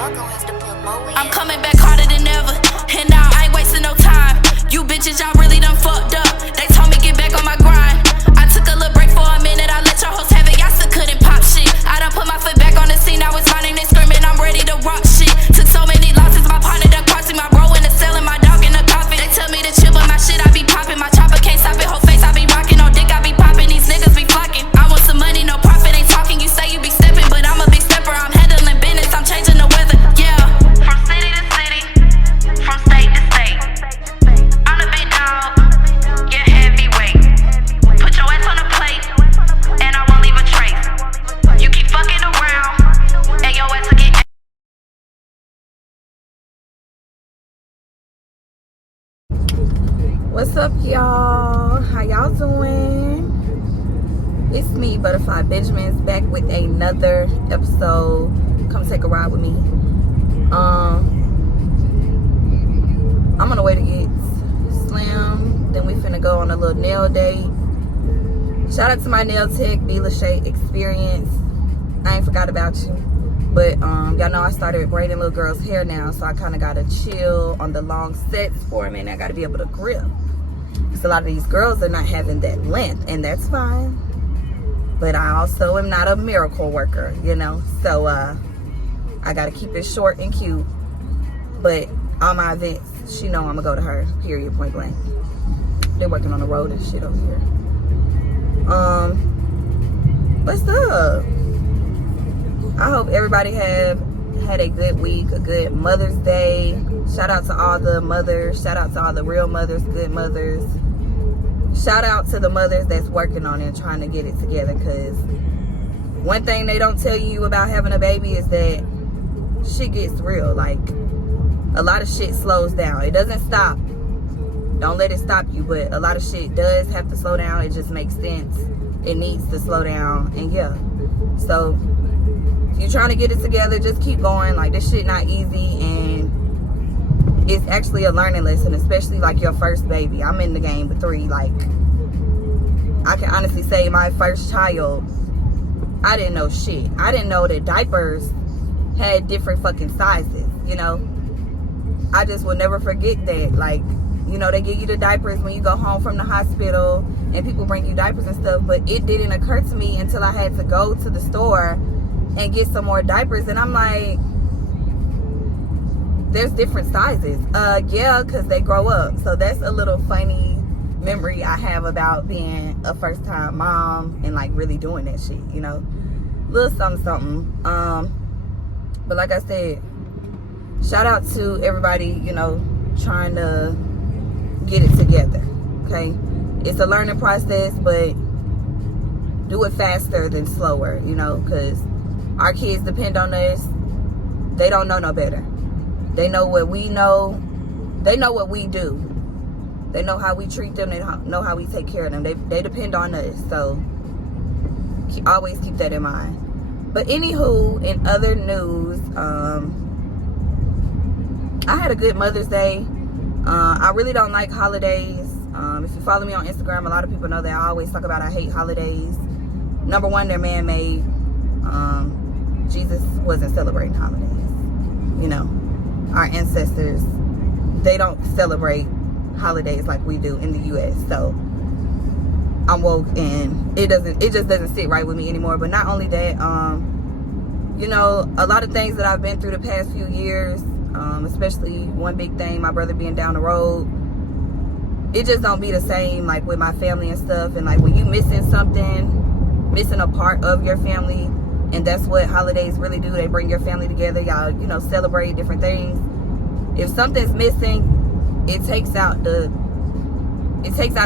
I'm coming back harder than ever, and now I ain't wasting no time. You bitches, y'all really done fucked up. They told me get back on my grind. I took a little break for a minute, I let your host have it. Y'all still couldn't pop shit. I done put my foot back on the scene, now it's my name, they screaming, I'm ready to rock shit. Took so many losses, my partner done crossing, my bro in the cell and my dog in the coffin. They tell me to chill, but my shit I be popping. My chopper can't stop it, whole face I be rocking. No dick I be popping, these niggas be flocking. I want some money, no profit, ain't talking. You say you be stepping, but I'm a big stepper. I'm handling business, I'm changing the weather, yeah. From city to city, from state to state, I'm the big dog, yeah, heavyweight. Put your ass on the plate, and I won't leave a trace. You keep fucking around, and your ass will get. What's up, y'all? How y'all doing? It's me, Butterfly Benjaminz, back with another episode. Come take a ride with me. I'm on the way to get slim. Then we finna go on a little nail date. Shout out to my nail tech, B. Lachey Experience. I ain't forgot about you. But y'all know I started braiding little girls' hair now, so I kind of gotta chill on the long sets for a minute. I gotta be able to grip. Because a lot of these girls are not having that length, and that's fine. But I also am not a miracle worker, you know. So I gotta keep it short and cute. But all my events, she know I'm gonna go to her, period, point blank. They're working on the road and shit over here. What's up? I hope everybody had a good week, a good Mother's Day. Shout out to all the mothers. Shout out to all the real mothers, good mothers. Shout out to the mothers that's working on it and trying to get it together, because one thing they don't tell you about having a baby is that shit gets real. Like, a lot of shit slows down. It doesn't stop. Don't let it stop you, but a lot of shit does have to slow down. It just makes sense. It needs to slow down, and yeah. So if you're trying to get it together, just keep going. Like, this shit not easy, and it's actually a learning lesson, especially like your first baby. I'm in the game with 3. Like, I can honestly say my first child, I didn't know shit. I didn't know that diapers had different fucking sizes, you know. I just will never forget that. Like, you know, they give you the diapers when you go home from the hospital, and people bring you diapers and stuff, but it didn't occur to me until I had to go to the store and get some more diapers, and I'm like, there's different sizes. Yeah, because they grow up. So that's a little funny memory I have about being a first time mom and like really doing that shit, you know. Little something. But like I said, shout out to everybody, you know, trying to get it together. Okay, it's a learning process, but do it faster than slower, you know, because our kids depend on us. They don't know no better. They know what we know. They know what we do. They know how we treat them. They know how we take care of them. They depend on us. So always keep that in mind. But anywho, in other news, I had a good Mother's Day. I really don't like holidays. If you follow me on Instagram, a lot of people know that I always talk about I hate holidays. Number one, they're man-made. Jesus wasn't celebrating holidays. You know, our ancestors, they don't celebrate holidays like we do in the U.S. So I'm woke, and it just doesn't sit right with me anymore. But not only that, you know, a lot of things that I've been through the past few years, especially one big thing, my brother being down the road, it just don't be the same like with my family and stuff. And like when you missing something, missing a part of your family, and that's what holidays really do. They bring your family together. Y'all, you know, celebrate different things. If something's missing, it takes out a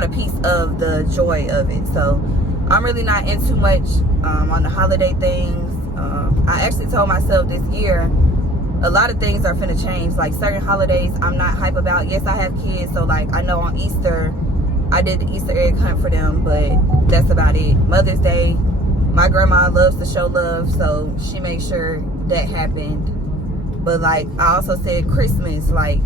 piece of the joy of it. So I'm really not in too much on the holiday things. I actually told myself this year, a lot of things are finna change. Like certain holidays I'm not hype about. Yes, I have kids, so like I know on Easter I did the Easter egg hunt for them, but that's about it. Mother's Day, my grandma loves to show love, so she made sure that happened. But like I also said, Christmas, like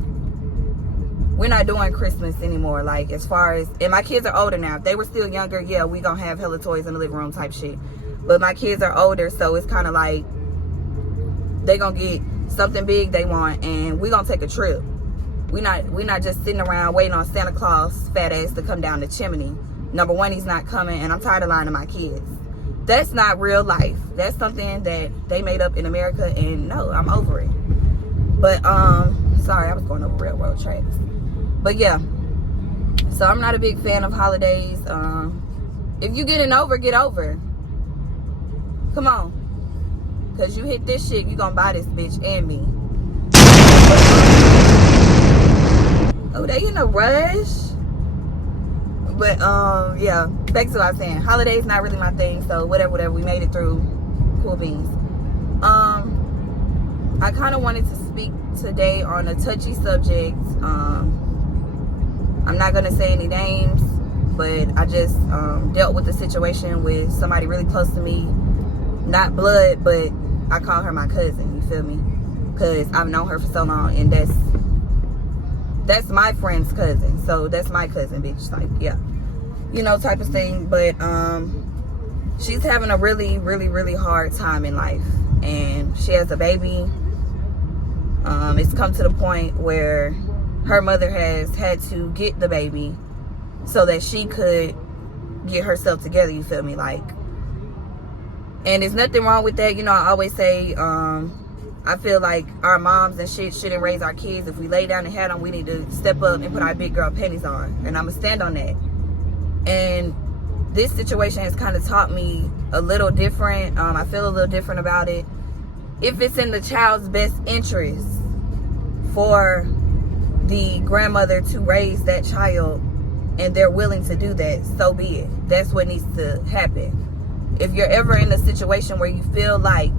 we're not doing Christmas anymore. Like as far as, and my kids are older now. If they were still younger, yeah, we gonna have hella toys in the living room type shit. But my kids are older, so it's kind of like they gonna get something big they want, and we gonna take a trip. We not just sitting around waiting on Santa Claus fat ass to come down the chimney. Number one, he's not coming, and I'm tired of lying to my kids. That's not real life. That's something that they made up in America, and no, I'm over it. But sorry, I was going over railroad tracks. But yeah, so I'm not a big fan of holidays. If you getting over, get over. Come on, cause you hit this shit, you gonna buy this bitch and me. Oh, they in a rush. But yeah, back to what I was saying. Holidays not really my thing, so whatever. We made it through. Cool beans. I kind of wanted to speak today on a touchy subject. I'm not gonna say any names, but I just dealt with a situation with somebody really close to me. Not blood, but I call her my cousin. You feel me? Because I've known her for so long, and that's my friend's cousin, so that's my cousin, bitch. Like, yeah, you know, type of thing. But she's having a really hard time in life, and she has a baby. It's come to the point where her mother has had to get the baby so that she could get herself together, you feel me? Like, and there's nothing wrong with that. You know, I always say, I feel like our moms and shit shouldn't raise our kids. If we lay down and had them, we need to step up and put our big girl panties on. And I'm going to stand on that. And this situation has kind of taught me a little different. I feel a little different about it. If it's in the child's best interest for the grandmother to raise that child and they're willing to do that, so be it. That's what needs to happen. If you're ever in a situation where you feel like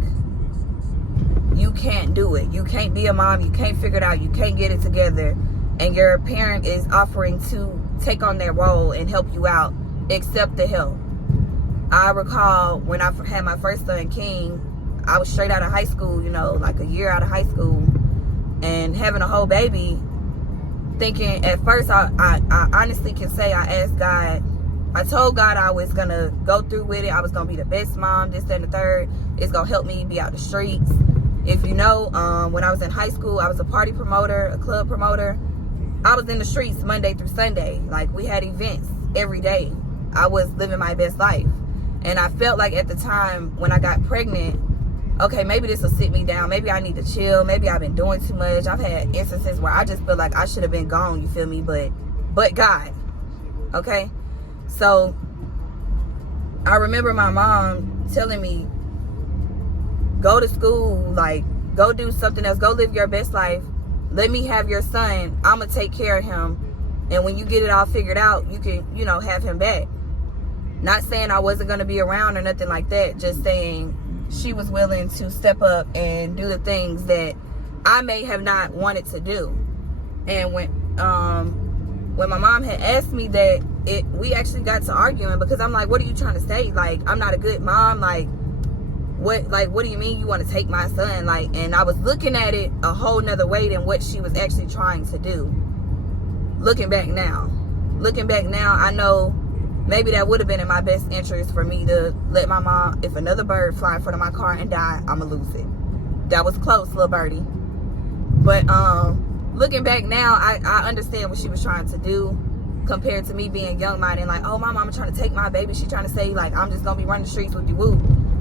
you can't do it, you can't be a mom, you can't figure it out, you can't get it together, and your parent is offering to take on that role and help you out, accept the help. I recall when I had my first son, King, I was straight out of high school, you know, like a year out of high school, and having a whole baby, thinking at first, I honestly can say I asked God, I told God I was going to go through with it, I was going to be the best mom, this, that, and the third, it's going to help me be out the streets. If you know, when I was in high school, I was a party promoter, a club promoter. I was in the streets Monday through Sunday. Like, we had events every day. I was living my best life. And I felt like at the time when I got pregnant, okay, maybe this will sit me down. Maybe I need to chill. Maybe I've been doing too much. I've had instances where I just feel like I should have been gone, you feel me? But God, okay? So I remember my mom telling me, go to school, like, go do something else, go live your best life, let me have your son, I'm gonna take care of him, and when you get it all figured out, you can, you know, have him back. Not saying I wasn't gonna be around or nothing like that, just saying she was willing to step up and do the things that I may have not wanted to do. And when my mom had asked me that, we actually got to arguing, because I'm like, what are you trying to say? Like, I'm not a good mom? Like, what do you mean you want to take my son? Like, and I was looking at it a whole nother way than what she was actually trying to do. Looking back now, I know maybe that would have been in my best interest for me to let my mom, if another bird fly in front of my car and die, I'ma lose it. That was close, little birdie. But looking back now, I understand what she was trying to do, compared to me being young-minded, like, oh, my mama trying to take my baby. She trying to say, like, I'm just gonna be running the streets with the woo.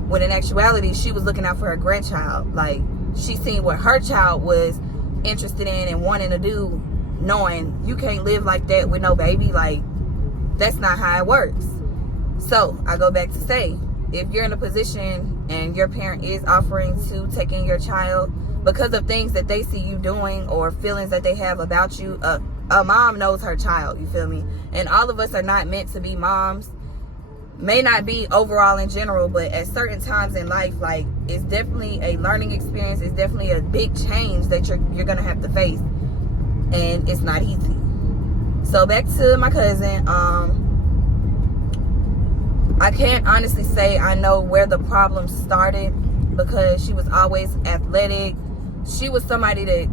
When in actuality, she was looking out for her grandchild. Like, she seen what her child was interested in and wanting to do, knowing you can't live like that with no baby. Like, that's not how it works. So I go back to say, if you're in a position and your parent is offering to take in your child because of things that they see you doing or feelings that they have about you, a mom knows her child, you feel me? And all of us are not meant to be moms. May not be overall in general, but at certain times in life, like, it's definitely a learning experience. It's definitely a big change that you're gonna have to face, and it's not easy. So back to my cousin. I can't honestly say I know where the problem started, because she was always athletic. She was somebody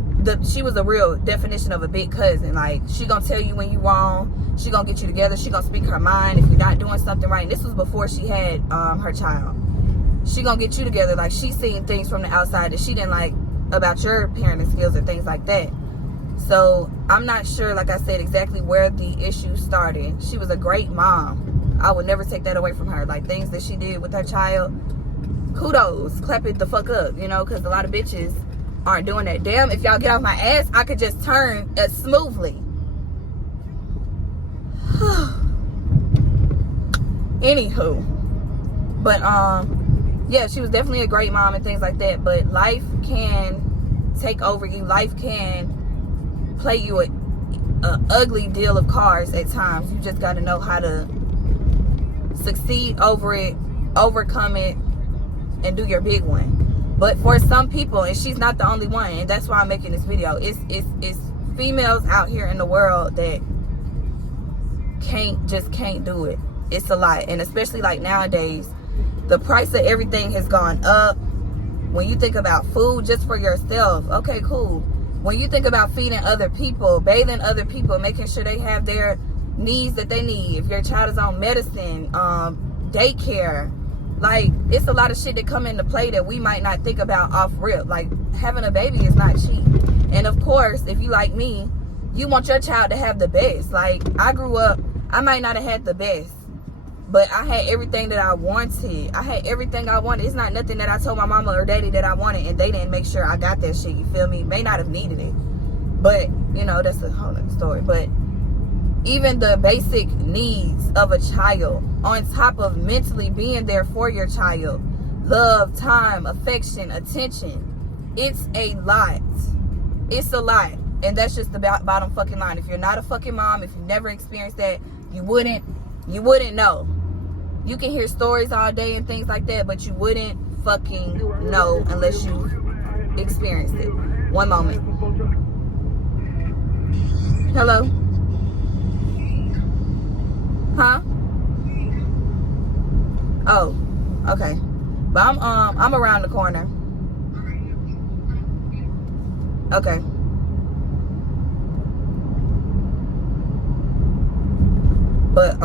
she was a real definition of a big cousin. Like, she gonna tell you when you wrong. She gonna get you together. She gonna speak her mind if you're not doing something right. And this was before she had her child. She gonna get you together. Like, she seen things from the outside that she didn't like. about your parenting skills and things like that. So I'm not sure, like I said, exactly where the issue started. She was a great mom. I would never take that away from her. Like, things that she did with her child, kudos, clap it the fuck up, you know, because a lot of bitches aren't doing that. Damn, if y'all get off my ass, I could just turn smoothly. Anywho, but yeah, she was definitely a great mom and things like that. But life can take over you. Life can play you a ugly deal of cards at times. You just got to know how to succeed over it, overcome it, and do your big one. But for some people, and she's not the only one, and that's why I'm making this video, it's females out here in the world that can't do it. It's a lot. And especially like nowadays, the price of everything has gone up. When you think about food just for yourself, okay, cool. When you think about feeding other people, bathing other people, making sure they have their needs that they need, if your child is on medicine, daycare, like, it's a lot of shit that come into play that we might not think about off rip. Like, having a baby is not cheap. And of course, if you like me, you want your child to have the best. Like, I grew up, I might not have had the best, but I had everything that I wanted. I had everything I wanted. It's not nothing that I told my mama or daddy that I wanted and they didn't make sure I got that shit. You feel me? May not have needed it, but, you know, that's a whole other story. But even the basic needs of a child, on top of mentally being there for your child, love, time, affection, attention, it's a lot. It's a lot. And that's just the bottom fucking line. If you're not a fucking mom, if you've never experienced that, you wouldn't know. You can hear stories all day and things like that, but you wouldn't fucking know unless you experienced it. One moment. Hello? Huh? Oh, okay. But I'm around the corner. Okay. But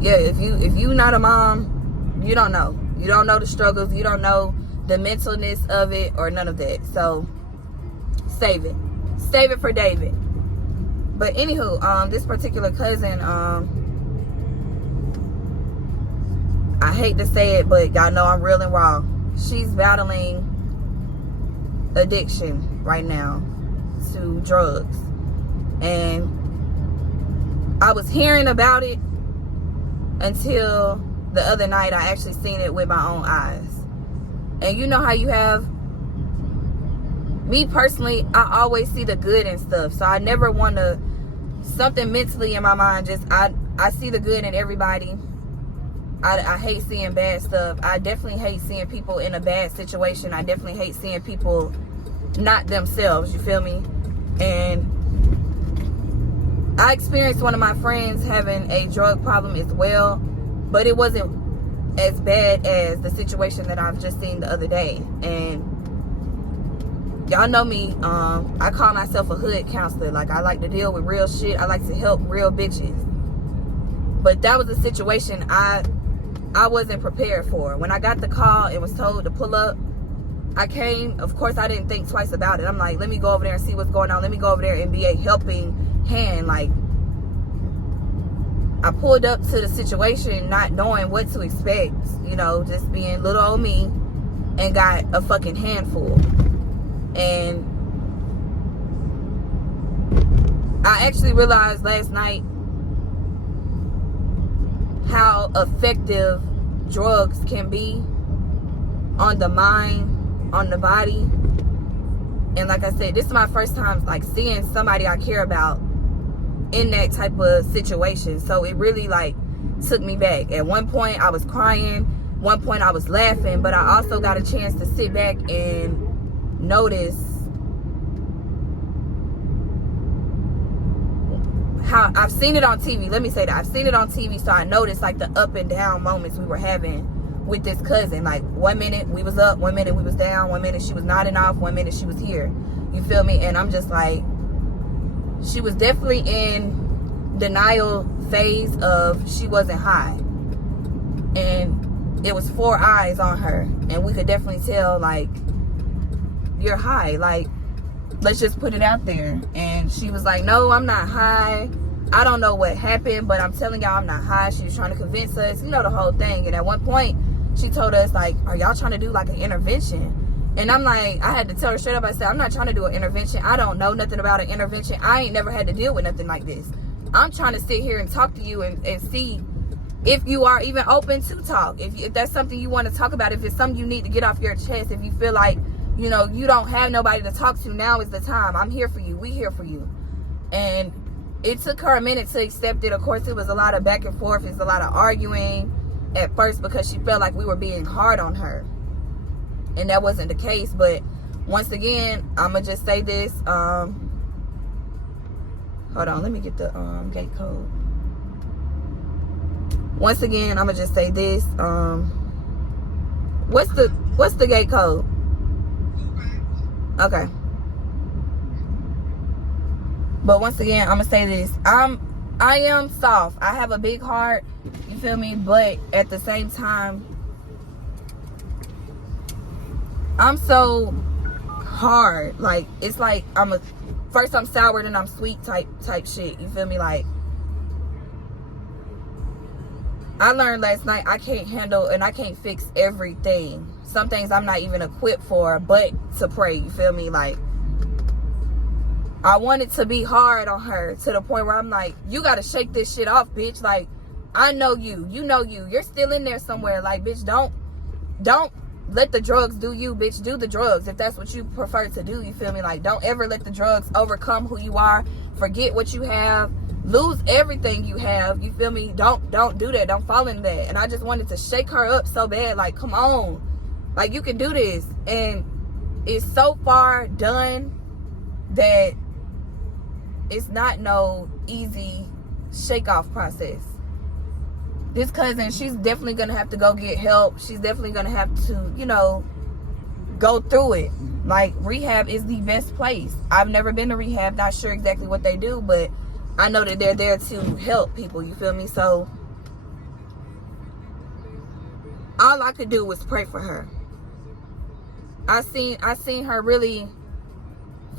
yeah, if you not a mom, you don't know. You don't know the struggles. You don't know the mentalness of it or none of that. So save it. Save it for David. But anywho, this particular cousin, I hate to say it, but y'all know I'm real and raw. She's battling addiction right now to drugs. And I was hearing about it until the other night. I actually seen it with my own eyes. And you know how you have, me personally, I always see the good in stuff. So I never want to, something mentally in my mind, just, I see the good in everybody. I hate seeing bad stuff. I definitely hate seeing people in a bad situation. I definitely hate seeing people not themselves, you feel me? And I experienced one of my friends having a drug problem as well, but it wasn't as bad as the situation that I've just seen the other day. And y'all know me, I call myself a hood counselor. Like, I like to deal with real shit. I like to help real bitches. But that was a situation I wasn't prepared for. When I got the call and was told to pull up, I came. Of course, I didn't think twice about it. I'm like, let me go over there and see what's going on. Let me go over there and be a helping hand. Like, I pulled up to the situation not knowing what to expect, you know, just being little old me, and got a fucking handful. And I actually realized last night how effective drugs can be on the mind, on the body. And like I said, this is my first time like seeing somebody I care about in that type of situation. So it really like took me back. At one point I was crying, one point I was laughing, but I also got a chance to sit back and notice how I've seen it on TV. Let me say that I've seen it on TV, so I noticed like the up and down moments we were having with this cousin. Like, 1 minute we was up, 1 minute we was down, 1 minute she was nodding off, 1 minute she was here. You feel me? And I'm just like, she was definitely in denial phase of she wasn't high. And it was 4 eyes on her. And we could definitely tell, like, you're high. Like, let's just put it out there. And she was like, no, I'm not high. I don't know what happened, but I'm telling y'all I'm not high. She was trying to convince us, you know, the whole thing. And at one point, she told us, like, are y'all trying to do, like, an intervention? And I'm like, I had to tell her straight up. I said, I'm not trying to do an intervention. I don't know nothing about an intervention. I ain't never had to deal with nothing like this. I'm trying to sit here and talk to you and see if you are even open to talk. If that's something you want to talk about, if it's something you need to get off your chest, if you feel like, you know, you don't have nobody to talk to, now is the time. I'm here for you. We here for you. And it took her a minute to accept it. Of course, it was a lot of back and forth. It's a lot of arguing at first because she felt like we were being hard on her. And that wasn't the case. But once again, I'm going to just say this. Hold on. Let me get the gate code. Once again, I'm going to just say this. What's the gate code? Okay. But once again, I'm going to say this. I am soft. I have a big heart. You feel me? But at the same time, I'm so hard. Like, it's like first I'm sour, then I'm sweet type shit. You feel me? Like, I learned last night I can't handle and I can't fix everything. Some things I'm not even equipped for, but to pray. You feel me? Like, I wanted to be hard on her to the point where I'm like, you got to shake this shit off, bitch. Like, I know you. You know you. You're still in there somewhere. Like, bitch, don't let the drugs do you, bitch. Do the drugs if that's what you prefer to do. You feel me? Like, don't ever let the drugs overcome who you are. Forget what you have. Lose everything you have. You feel me? Don't do that. Don't fall into that. And I just wanted to shake her up so bad. Like, come on. Like, you can do this. And it's so far done that it's not no easy shake-off process. This cousin, she's definitely going to have to go get help. She's definitely going to have to, you know, go through it. Like, rehab is the best place. I've never been to rehab. Not sure exactly what they do, but I know that they're there to help people. You feel me? So, all I could do was pray for her. I seen her really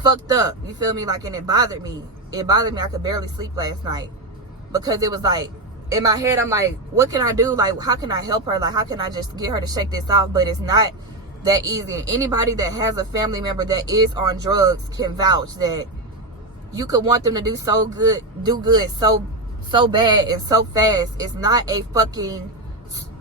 fucked up. You feel me? Like, and it bothered me. It bothered me. I could barely sleep last night. Because it was like, in my head, I'm like, what can I do? Like, how can I help her? Like, how can I just get her to shake this off? But it's not that easy. And anybody that has a family member that is on drugs can vouch that you could want them to do good so bad and so fast. It's not a fucking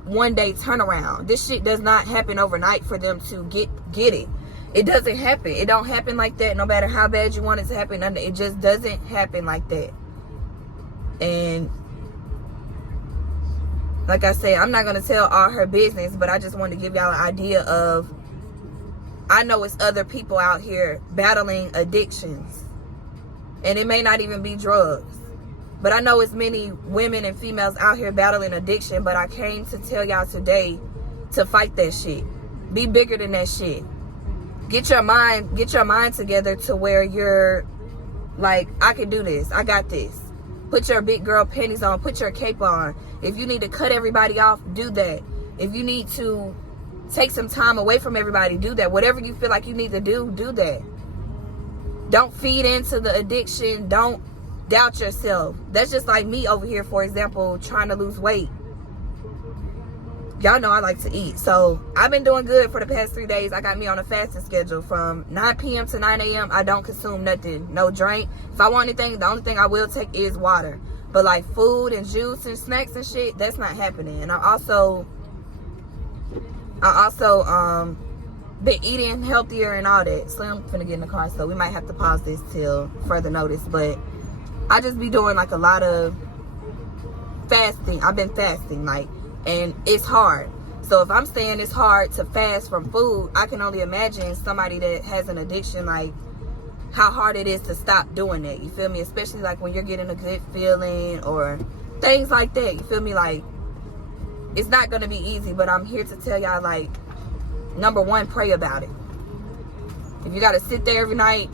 one-day turnaround. This shit does not happen overnight for them to get it. It doesn't happen. It don't happen like that. No matter how bad you want it to happen, it just doesn't happen like that. And like I said, I'm not going to tell all her business, but I just want to give y'all an idea of, I know it's other people out here battling addictions. And it may not even be drugs. But I know it's many women and females out here battling addiction. But I came to tell y'all today to fight that shit. Be bigger than that shit. Get your mind together to where you're like, I can do this. I got this. Put your big girl panties on. Put your cape on. If you need to cut everybody off, do that. If you need to take some time away from everybody, do that. Whatever you feel like you need to do that. Don't feed into the addiction. Don't doubt yourself. That's just like me over here, for example, trying to lose weight. Y'all know I like to eat. So I've been doing good for the past 3 days. I got me on a fasting schedule from 9 p.m. to 9 a.m. I don't consume nothing. No drink. If I want anything, the only thing I will take is water. But like food and juice and snacks and shit, that's not happening. And I also been eating healthier and all that. Slim finna get in the car, so we might have to pause this till further notice. But I just be doing like a lot of fasting. I've been fasting, like, and it's hard. So if I'm saying it's hard to fast from food, I can only imagine somebody that has an addiction, like how hard it is to stop doing it. You feel me? Especially like when you're getting a good feeling or things like that. You feel me? Like, it's not gonna be easy, but I'm here to tell y'all, like, number one, pray about it. If you gotta sit there every night,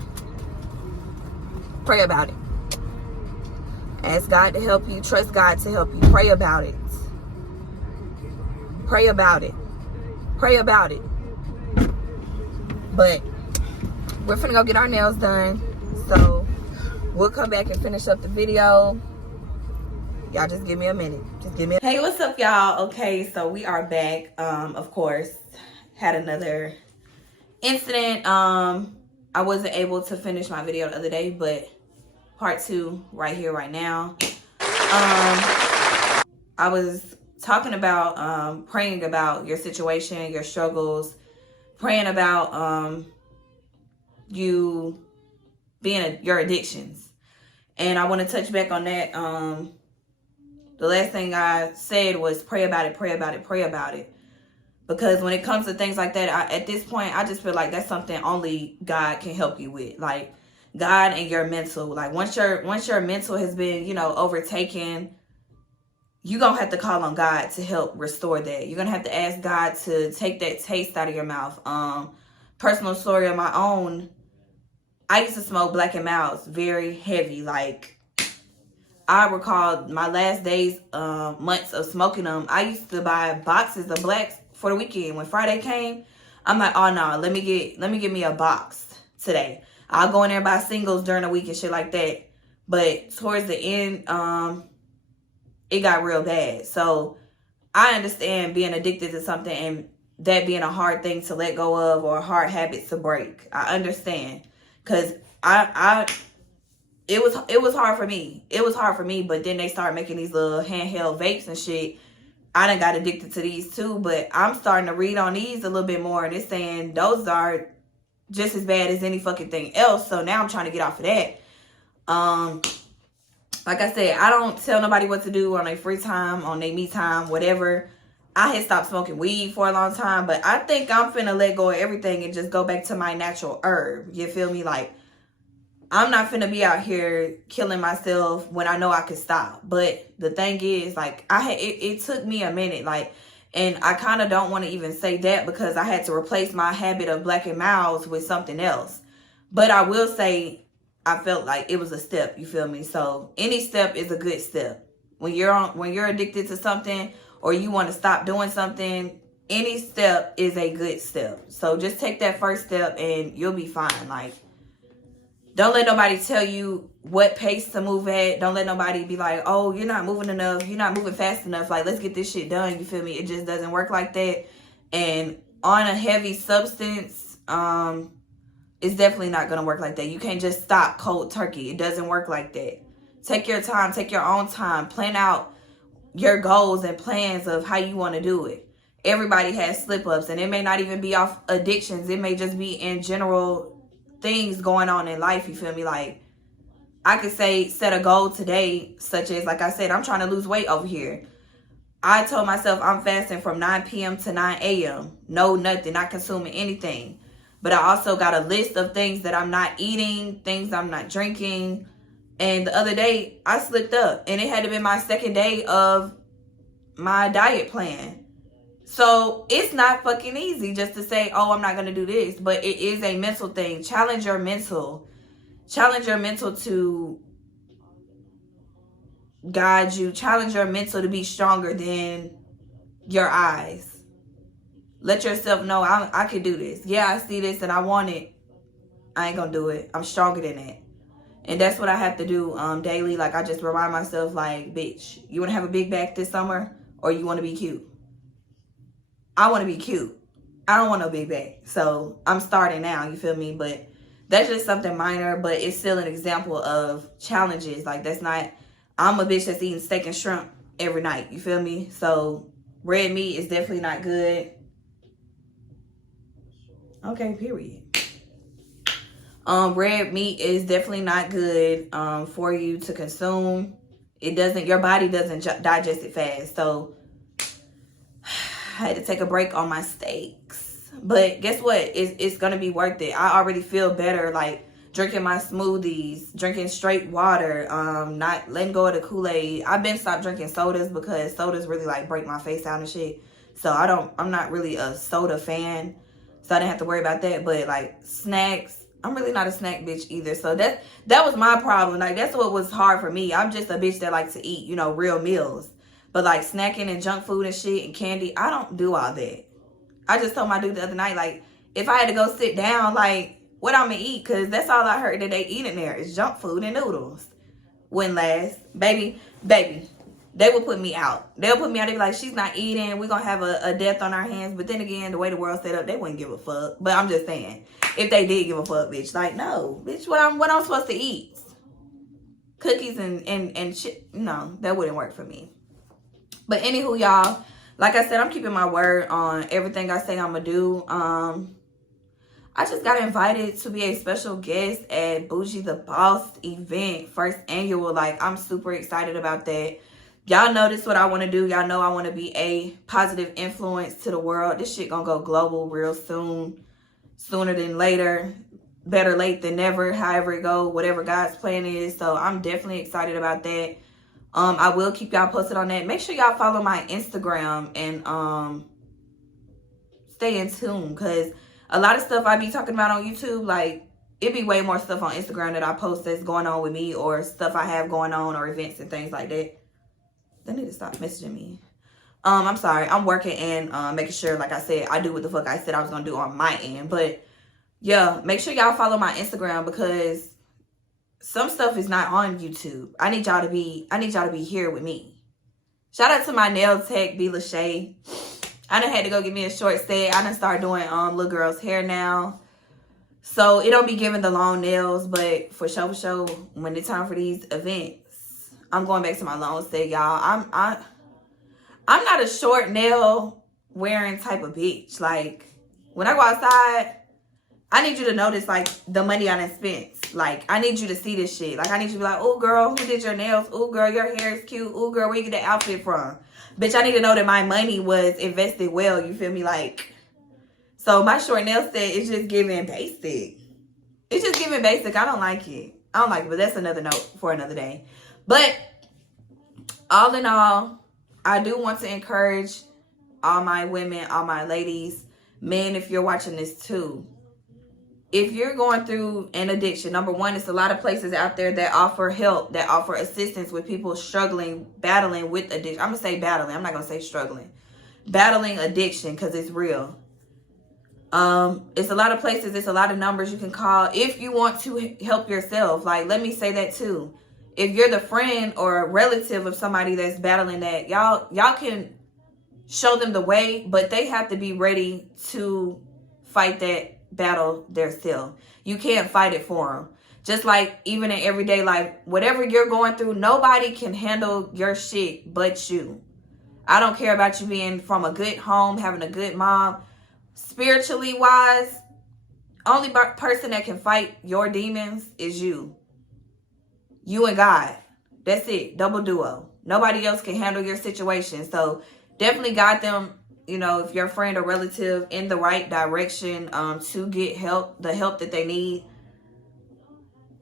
pray about it. Ask God to help you. Trust God to help you. Pray about it. Pray about it. Pray about it. But we're finna go get our nails done. So we'll come back and finish up the video. Y'all just give me a minute. Hey, what's up, y'all? Okay, so we are back. Of course, had another incident. I wasn't able to finish my video the other day, but part 2 right here, right now. I was talking about praying about your situation, your struggles, praying about you being your addictions. And I want to touch back on that. The last thing I said was pray about it, pray about it, pray about it. Because when it comes to things like that, at this point, I just feel like that's something only God can help you with. Like, God and your mental. Like, once your mental has been, you know, overtaken, you're going to have to call on God to help restore that. You're going to have to ask God to take that taste out of your mouth. Personal story of my own. I used to smoke Black and Milds very heavy. Like, I recall my last days, months of smoking them. I used to buy boxes of Blacks for the weekend. When Friday came, I'm like, oh no, let me get me a box today. I'll go in there and buy singles during the week and shit like that. But towards the end, it got real bad. So I understand being addicted to something and that being a hard thing to let go of or a hard habit to break. I understand. Cause it was hard for me. It was hard for me, but then they started making these little handheld vapes and shit. I done got addicted to these too, but I'm starting to read on these a little bit more, and it's saying those are just as bad as any fucking thing else. So now I'm trying to get off of that. Like I said, I don't tell nobody what to do on their free time, on their me time, whatever. I had stopped smoking weed for a long time, but I think I'm finna let go of everything and just go back to my natural herb. You feel me? Like, I'm not finna be out here killing myself when I know I could stop. But the thing is, like, it took me a minute, like, and I kind of don't want to even say that because I had to replace my habit of Black and Milds with something else. But I will say I felt like it was a step, you feel me? So any step is a good step. When you're addicted to something or you want to stop doing something, any step is a good step. So just take that first step and you'll be fine. Like, don't let nobody tell you what pace to move at. Don't let nobody be like, oh, you're not moving enough. You're not moving fast enough. Like, let's get this shit done. You feel me? It just doesn't work like that. And on a heavy substance, it's definitely not going to work like that. You can't just stop cold turkey. It doesn't work like that. Take your time. Take your own time. Plan out your goals and plans of how you want to do it. Everybody has slip-ups, and it may not even be off addictions. It may just be in general things going on in life, you feel me? Like, I could say set a goal today, such as, like I said, I'm trying to lose weight over here. I told myself I'm fasting from 9 p.m. to 9 a.m. No, nothing, not consuming anything. But I also got a list of things that I'm not eating, things I'm not drinking. And the other day, I slipped up. And it had to be my second day of my diet plan. So it's not fucking easy just to say, oh, I'm not going to do this. But it is a mental thing. Challenge your mental. Challenge your mental to guide you. Challenge your mental to be stronger than your eyes. Let yourself know, I can do this. Yeah, I see this and I want it. I ain't going to do it. I'm stronger than that. And that's what I have to do daily. Like, I just remind myself, like, bitch, you want to have a big back this summer or you want to be cute? I want to be cute. I don't want no big back. So I'm starting now, you feel me? But that's just something minor, but it's still an example of challenges. Like, that's not, I'm a bitch that's eating steak and shrimp every night, you feel me? So red meat is definitely not good. Okay, period. Red meat is definitely not good for you to consume. It doesn't, your body doesn't digest it fast. So I had to take a break on my steaks. But guess what? It's going to be worth it. I already feel better, like drinking my smoothies, drinking straight water, not letting go of the Kool-Aid. I've been stopped drinking sodas because sodas really like break my face out and shit. So I'm not really a soda fan. So I didn't have to worry about that. But like snacks, I'm really not a snack bitch either. So that was my problem. Like, that's what was hard for me. I'm just a bitch that likes to eat, you know, real meals. But like snacking and junk food and shit and candy, I don't do all that. I just told my dude the other night, like, if I had to go sit down, like, what I'm gonna eat, because that's all I heard that they eat in there is junk food and noodles. Wouldn't last. Baby, they will put me out. They'll put me out. They be like, she's not eating. We're going to have a death on our hands. But then again, the way the world's set up, they wouldn't give a fuck. But I'm just saying, if they did give a fuck, bitch, like, no. Bitch, what I'm supposed to eat? Cookies and shit. No, that wouldn't work for me. But anywho, y'all, like I said, I'm keeping my word on everything I say I'm going to do. I just got invited to be a special guest at Bougie the Boss event, first annual. Like, I'm super excited about that. Y'all know this is what I want to do. Y'all know I want to be a positive influence to the world. This shit gonna go global real soon. Sooner than later. Better late than never. However it go. Whatever God's plan is. So I'm definitely excited about that. I will keep y'all posted on that. Make sure y'all follow my Instagram and stay in tune. Because a lot of stuff I be talking about on YouTube, like, it be way more stuff on Instagram that I post that's going on with me, or stuff I have going on, or events and things like that. They need to stop messaging me. I'm sorry. I'm working and making sure, like I said, I do what the fuck I said I was going to do on my end. But, yeah, make sure y'all follow my Instagram, because some stuff is not on YouTube. I need y'all to be here with me. Shout out to my nail tech, B. Lachey. I done had to go get me a short set. I done start doing little girl's hair now. So, it don't be giving the long nails. But for sure, when it's time for these events, I'm going back to my long set, y'all. I'm not a short nail wearing type of bitch. Like, when I go outside, I need you to notice, like, the money I done spent. Like, I need you to see this shit. Like, I need you to be like, oh, girl, who did your nails? Oh, girl, your hair is cute. Oh, girl, where you get the outfit from? Bitch, I need to know that my money was invested well. You feel me? Like, so my short nail set is just giving basic. It's just giving basic. I don't like it. But that's another note for another day. But all in all, I do want to encourage all my women, all my ladies, men, if you're watching this too. If you're going through an addiction, number one, it's a lot of places out there that offer help, that offer assistance with people struggling, battling with addiction. I'm going to say battling. I'm not going to say struggling. Battling addiction, because it's real. It's a lot of places. It's a lot of numbers you can call if you want to help yourself. Like, let me say that too. If you're the friend or relative of somebody that's battling that, y'all can show them the way, but they have to be ready to fight that battle themselves. You can't fight it for them. Just like even in everyday life, whatever you're going through, nobody can handle your shit but you. I don't care about you being from a good home, having a good mom. Spiritually wise, only person that can fight your demons is you. You and God. That's it. Double duo. Nobody else can handle your situation. So definitely guide them, you know, if you're a friend or relative, in the right direction to get help, the help that they need.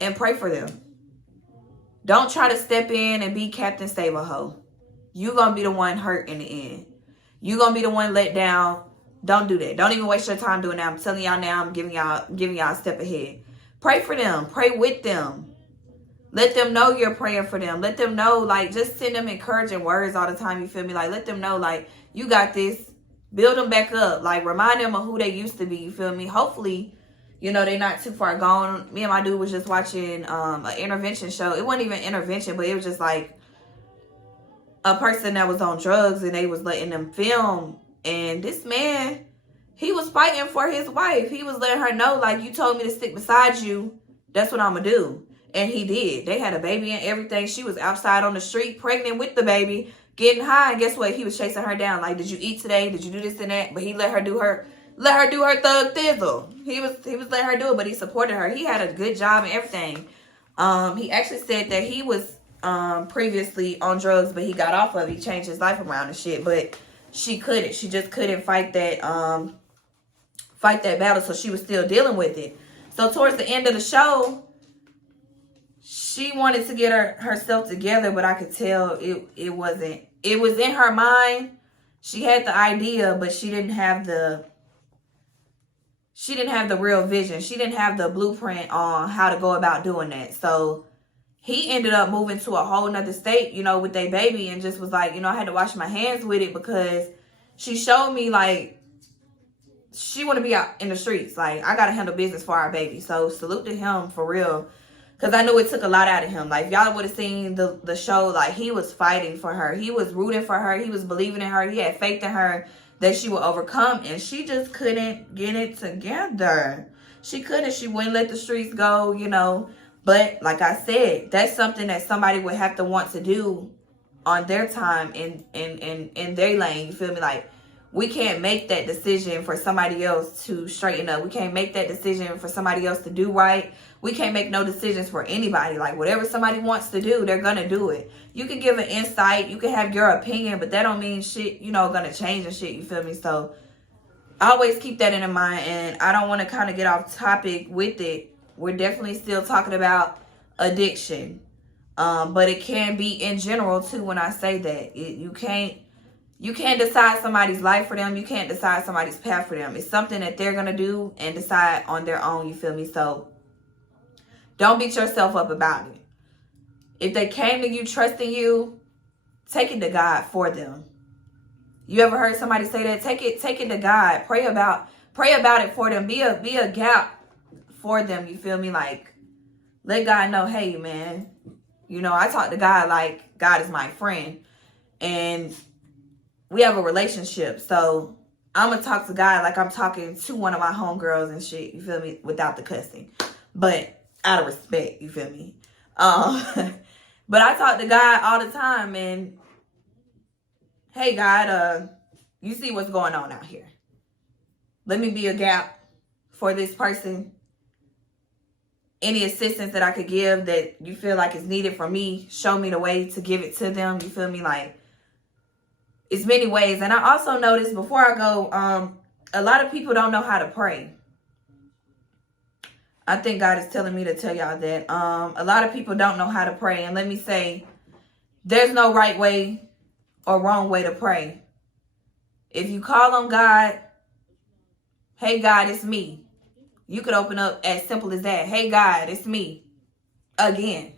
And pray for them. Don't try to step in and be Captain Save-A-Ho. You're going to be the one hurt in the end. You're going to be the one let down. Don't do that. Don't even waste your time doing that. I'm telling y'all now, I'm giving y'all a step ahead. Pray for them. Pray with them. Let them know you're praying for them. Let them know, like, just send them encouraging words all the time, you feel me? Like, let them know, like, you got this. Build them back up. Like, remind them of who they used to be, you feel me? Hopefully, you know, they're not too far gone. Me and my dude was just watching an intervention show. It wasn't even intervention, but it was just, like, a person that was on drugs, and they was letting them film. And this man, he was fighting for his wife. He was letting her know, like, you told me to stick beside you. That's what I'm going to do. And he did. They had a baby and everything. She was outside on the street, pregnant with the baby, getting high. And guess what? He was chasing her down. Like, did you eat today? Did you do this and that? But he let her do her thug thizzle. He was letting her do it, but he supported her. He had a good job and everything. He actually said that he was previously on drugs, but he got off of it. He changed his life around and shit. But she couldn't. She just couldn't fight that battle. So she was still dealing with it. So towards the end of the show, she wanted to get herself together, but I could tell it wasn't. It was in her mind. She had the idea, but she didn't have the real vision. She didn't have the blueprint on how to go about doing that. So he ended up moving to a whole nother state, you know, with their baby, and just was like, you know, I had to wash my hands with it, because she showed me, like, she want to be out in the streets. Like, I got to handle business for our baby. So salute to him for real. Because I knew it took a lot out of him. Like, y'all would have seen the show. Like, he was fighting for her. He was rooting for her. He was believing in her. He had faith in her that she would overcome. And she just couldn't get it together. She couldn't. She wouldn't let the streets go, you know. But like I said, that's something that somebody would have to want to do on their time in their lane. You feel me? Like, we can't make that decision for somebody else to straighten up. We can't make that decision for somebody else to do right. We can't make no decisions for anybody. Like, whatever somebody wants to do, they're going to do it. You can give an insight. You can have your opinion, but that don't mean shit, you know, going to change and shit. You feel me? So, always keep that in mind. And I don't want to kind of get off topic with it. We're definitely still talking about addiction. But it can be in general, too, when I say that. You can't decide somebody's life for them. You can't decide somebody's path for them. It's something that they're going to do and decide on their own. You feel me? So, don't beat yourself up about it. If they came to you trusting you, take it to God for them. You ever heard somebody say that? Take it to God. Pray about it for them. Be a gap for them. You feel me? Like, let God know, hey, man, you know, I talk to God like God is my friend. And we have a relationship. So I'm going to talk to God like I'm talking to one of my homegirls and shit. You feel me? Without the cussing. But out of respect. You feel me? But I talk to God all the time. And, hey, God, you see what's going on out here. Let me be a gap for this person. Any assistance that I could give that you feel like is needed for me, show me the way to give it to them. You feel me? Like, it's many ways. And I also noticed before I go, a lot of people don't know how to pray. I think God is telling me to tell y'all that. A lot of people don't know how to pray. And let me say, there's no right way or wrong way to pray. If you call on God, hey, God, it's me. You could open up as simple as that. Hey, God, it's me. Again.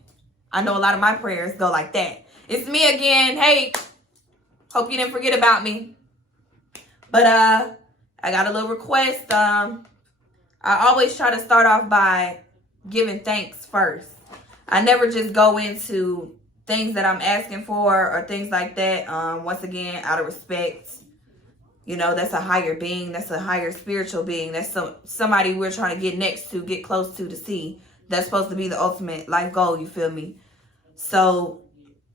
I know a lot of my prayers go like that. It's me again. Hey, hope you didn't forget about me. But I got a little request. I always try to start off by giving thanks first. I never just go into things that I'm asking for or things like that. Once again, out of respect. You know, that's a higher being. That's a higher spiritual being. That's somebody we're trying to get next to, get close to see. That's supposed to be the ultimate life goal, you feel me? So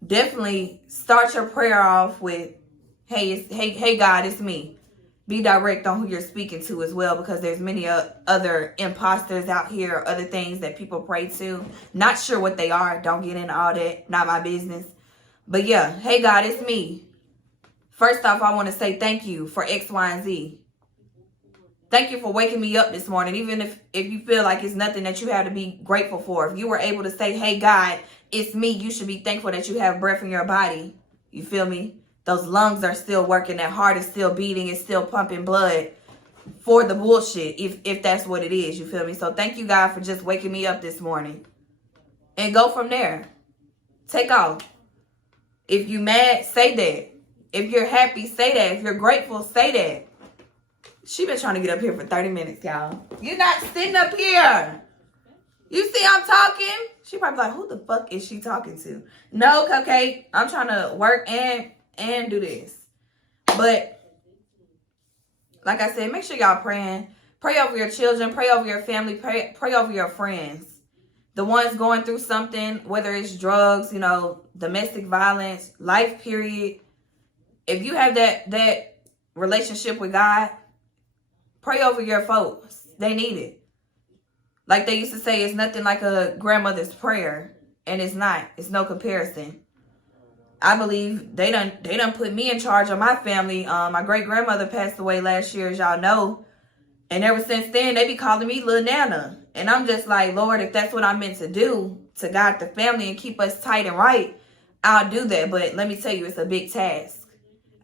definitely start your prayer off with, hey God, it's me. Be direct on who you're speaking to as well, because there's many other imposters out here, other things that people pray to. Not sure what they are. Don't get into all that. Not my business. But yeah, hey God, it's me. First off, I want to say thank you for X, Y, and Z. Thank you for waking me up this morning. Even if you feel like it's nothing that you have to be grateful for. If you were able to say, hey, God, it's me, you should be thankful that you have breath in your body. You feel me? Those lungs are still working. That heart is still beating. It's still pumping blood for the bullshit, if that's what it is. You feel me? So thank you, God, for just waking me up this morning. And go from there. Take off. If you mad, say that. If you're happy, say that. If you're grateful, say that. She been trying to get up here for 30 minutes, y'all. You're not sitting up here. You see I'm talking? She probably like, who the fuck is she talking to? No, Cupcake. I'm trying to work and do this. But, like I said, make sure y'all praying. Pray over your children. Pray over your family. Pray over your friends. The ones going through something, whether it's drugs, you know, domestic violence, life period. If you have that relationship with God, pray over your folks. They need it. Like they used to say, it's nothing like a grandmother's prayer. And it's not. It's no comparison. I believe they done put me in charge of my family. My great-grandmother passed away last year, as y'all know. And ever since then, they be calling me Lil Nana. And I'm just like, Lord, if that's what I'm meant to do, to guide the family and keep us tight and right, I'll do that. But let me tell you, it's a big task.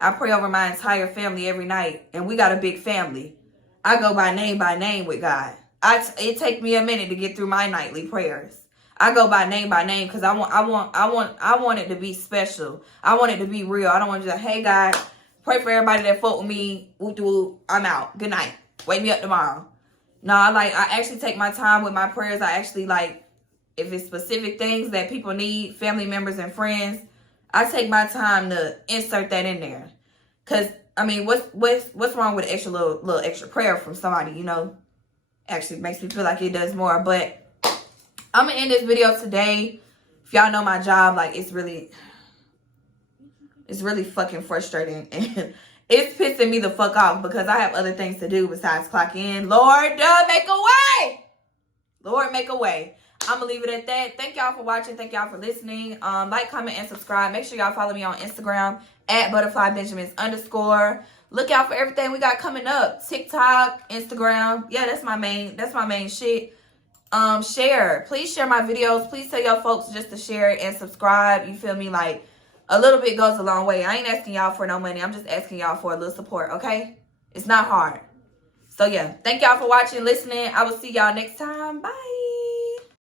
I pray over my entire family every night, and we got a big family. I go by name with God. It takes me a minute to get through my nightly prayers. I go by name because I want it to be special. I want it to be real. I don't want to just, hey God, pray for everybody that fought with me. I'm out. Good night. wake me up tomorrow. No, I actually take my time with my prayers. I actually, like, if it's specific things that people need, family members and friends, I take my time to insert that in there. Because, I mean, what's wrong with an extra little extra prayer from somebody, you know? Actually makes me feel like it does more. But I'm going to end this video today. If y'all know my job, like, it's really fucking frustrating. And it's pissing me the fuck off because I have other things to do besides clock in. Lord, make a way. Lord, make a way. I'm going to leave it at that. Thank y'all for watching. Thank y'all for listening. Like, comment, and subscribe. Make sure y'all follow me on Instagram at @ButterflyBenjaminz_. Look out for everything we got coming up. TikTok, Instagram. Yeah, that's my main shit. Share. Please share my videos. Please tell your folks just to share and subscribe. You feel me? Like, a little bit goes a long way. I ain't asking y'all for no money. I'm just asking y'all for a little support, okay? It's not hard. So, yeah. Thank y'all for watching, listening. I will see y'all next time. Bye.